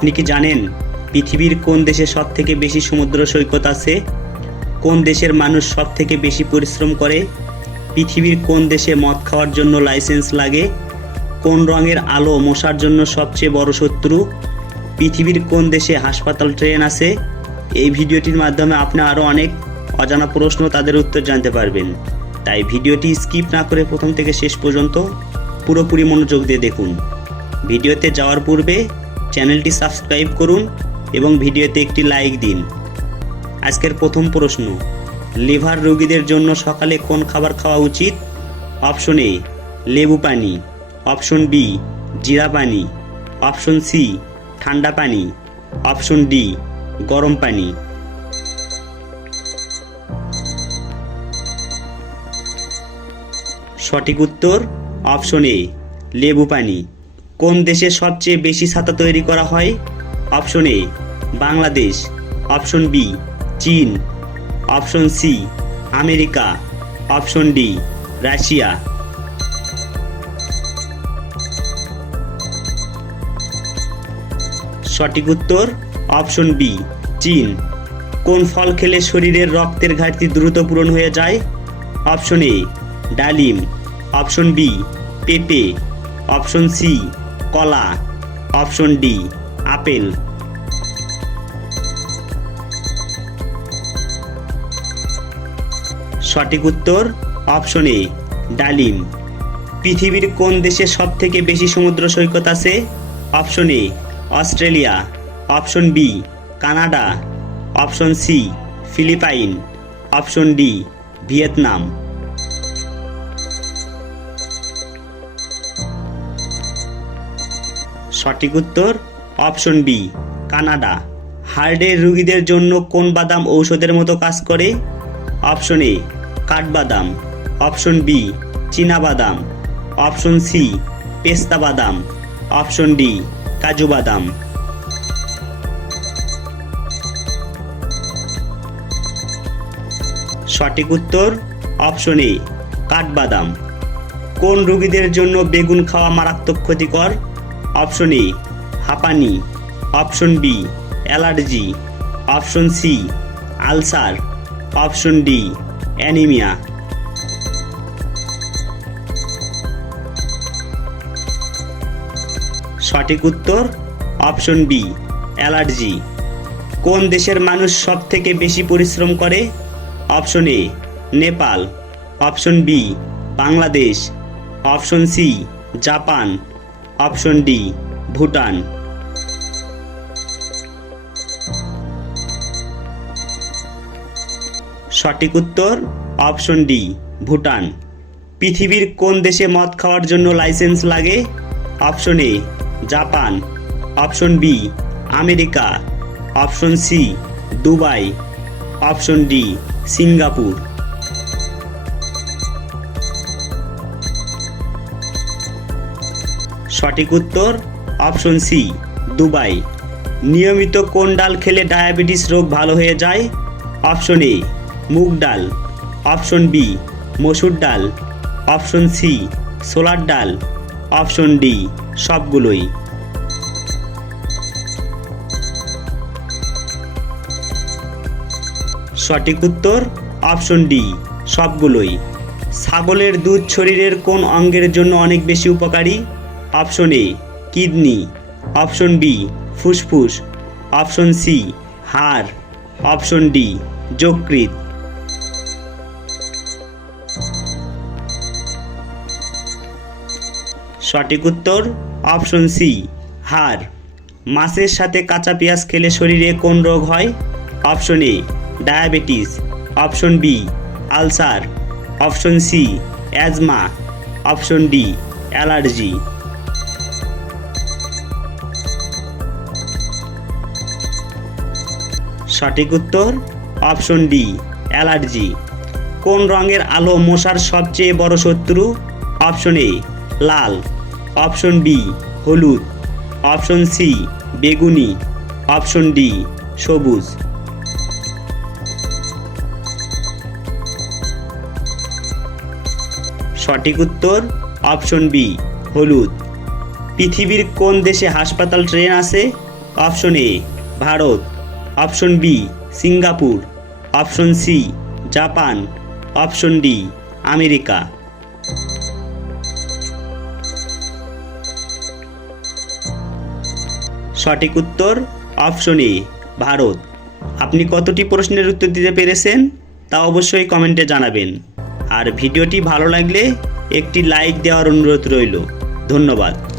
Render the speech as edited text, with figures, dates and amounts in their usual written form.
আপনি কি জানেন পৃথিবীর কোন দেশে সবথেকে বেশি সমুদ্র সৈকত আছে? কোন দেশের মানুষ সবথেকে বেশি পরিশ্রম করে? পৃথিবীর কোন দেশে মদ খাওয়ার জন্য লাইসেন্স লাগে? কোন রঙের আলো মশার জন্য সবচেয়ে বড় শত্রু? পৃথিবীর কোন দেশে হাসপাতাল ট্রেন আছে? এই ভিডিওটির মাধ্যমে আপনি আরও অনেক অজানা প্রশ্ন তাদের উত্তর জানতে পারবেন। তাই ভিডিওটি স্কিপ না করে প্রথম থেকে শেষ পর্যন্ত পুরোপুরি মনোযোগ দিয়ে দেখুন। ভিডিওতে যাওয়ার পূর্বে চ্যানেলটি সাবস্ক্রাইব করুন এবং ভিডিওতে একটি লাইক দিন। আজকের প্রথম প্রশ্ন, লিভার রোগীদের জন্য সকালে কোন খাবার খাওয়া উচিত? অপশন এ লেবু পানি, অপশন বি জিরা পানি, অপশন সি ঠান্ডা পানি, অপশন ডি গরম পানি। সঠিক উত্তর অপশন এ লেবু পানি। কোন দেশে সবচেয়ে বেশি ছাতা তৈরি করা হয়? Option A Bangladesh, option B চীন, option C America, option D Russia. সঠিক উত্তর অপশন বি চীন। কোন ফল খেলে শরীরের রক্তের ঘাটতি দ্রুত পূরণ হয়ে যায়? অপশন এ ডালিম, অপশন বি পেঁপে, অপশন সি কলা, অপশন ডি আপেল। সঠিক উত্তর অপশন এ ডালিম। পৃথিবীর কোন দেশে সবথেকে বেশি সমুদ্র সৈকত আছে? Option A Australia, option B Canada, option C Philippine, option D Vietnam. সঠিক উত্তর অপশন বি কানাডা। হার্টের রোগীদের জন্য কোন বাদাম ঔষধের মতো কাজ করে? অপশন এ কাঠবাদাম, অপশন বি চীনা বাদাম, অপশন সি পেস্তা বাদাম, অপশন ডি কাজু বাদাম। সঠিক উত্তর অপশন এ কাঠবাদাম। কোন রোগীদের জন্য বেগুন খাওয়া মারাত্মক ক্ষতিকর? অপশন এ হাঁপানি, option B allergy, option C ulcer, option D anaemia. সঠিক উত্তর অপশন বি অ্যালার্জি। কোন দেশের মানুষ সবথেকে বেশি পরিশ্রম করে? Option A Nepal, option B Bangladesh, option C Japan, option D Bhutan. সঠিক উত্তর অপশন ডি ভুটান। পৃথিবীর কোন দেশে মদ খাওয়ার জন্য লাইসেন্স লাগে? Option A Japan, option B America, option C Dubai, option D Singapore. সঠিক উত্তর অপশন সি দুবাই। নিয়মিত কোন ডাল খেলে ডায়াবেটিস রোগ ভালো হয়ে যায়? অপশন এ মুগ ডাল, অপশন বি মসুর ডাল, অপশন সি ছোলার ডাল, অপশন ডি সবগুলোই। সঠিক উত্তর অপশন ডি সবগুলোই। ছাগলের দুধ শরীরের কোন অঙ্গের জন্য অনেক বেশি উপকারী? Option A kidney, option B ফুসফুস, অপশন সি হাড়, অপশন ডি যকৃৎ। সঠিক উত্তর অপশন সি হাড়। মাছের সাথে কাঁচা পেঁয়াজ খেলে শরীরে কোন রোগ হয়? Option A diabetes, option B ulcer, option C asthma, option D allergy. সঠিক উত্তর অপশন ডি অ্যালার্জি। কোন রঙের আলো মশার সবচেয়ে বড় শত্রু? অপশন এ লাল, অপশন বি হলুদ, অপশন সি বেগুনি, অপশন ডি সবুজ। সঠিক উত্তর অপশন বি হলুদ। পৃথিবীর কোন দেশে হাসপাতাল ট্রেন আছে? Option A Bharat, option B Singapore, option C Japan, option D America. সঠিক উত্তর অপশন এ ভারত। আপনি কতটি প্রশ্নের উত্তর দিতে পেরেছেন তা অবশ্যই কমেন্টে জানাবেন। আর ভিডিওটি ভালো লাগলে একটি লাইক দেওয়ার অনুরোধ রইল। ধন্যবাদ।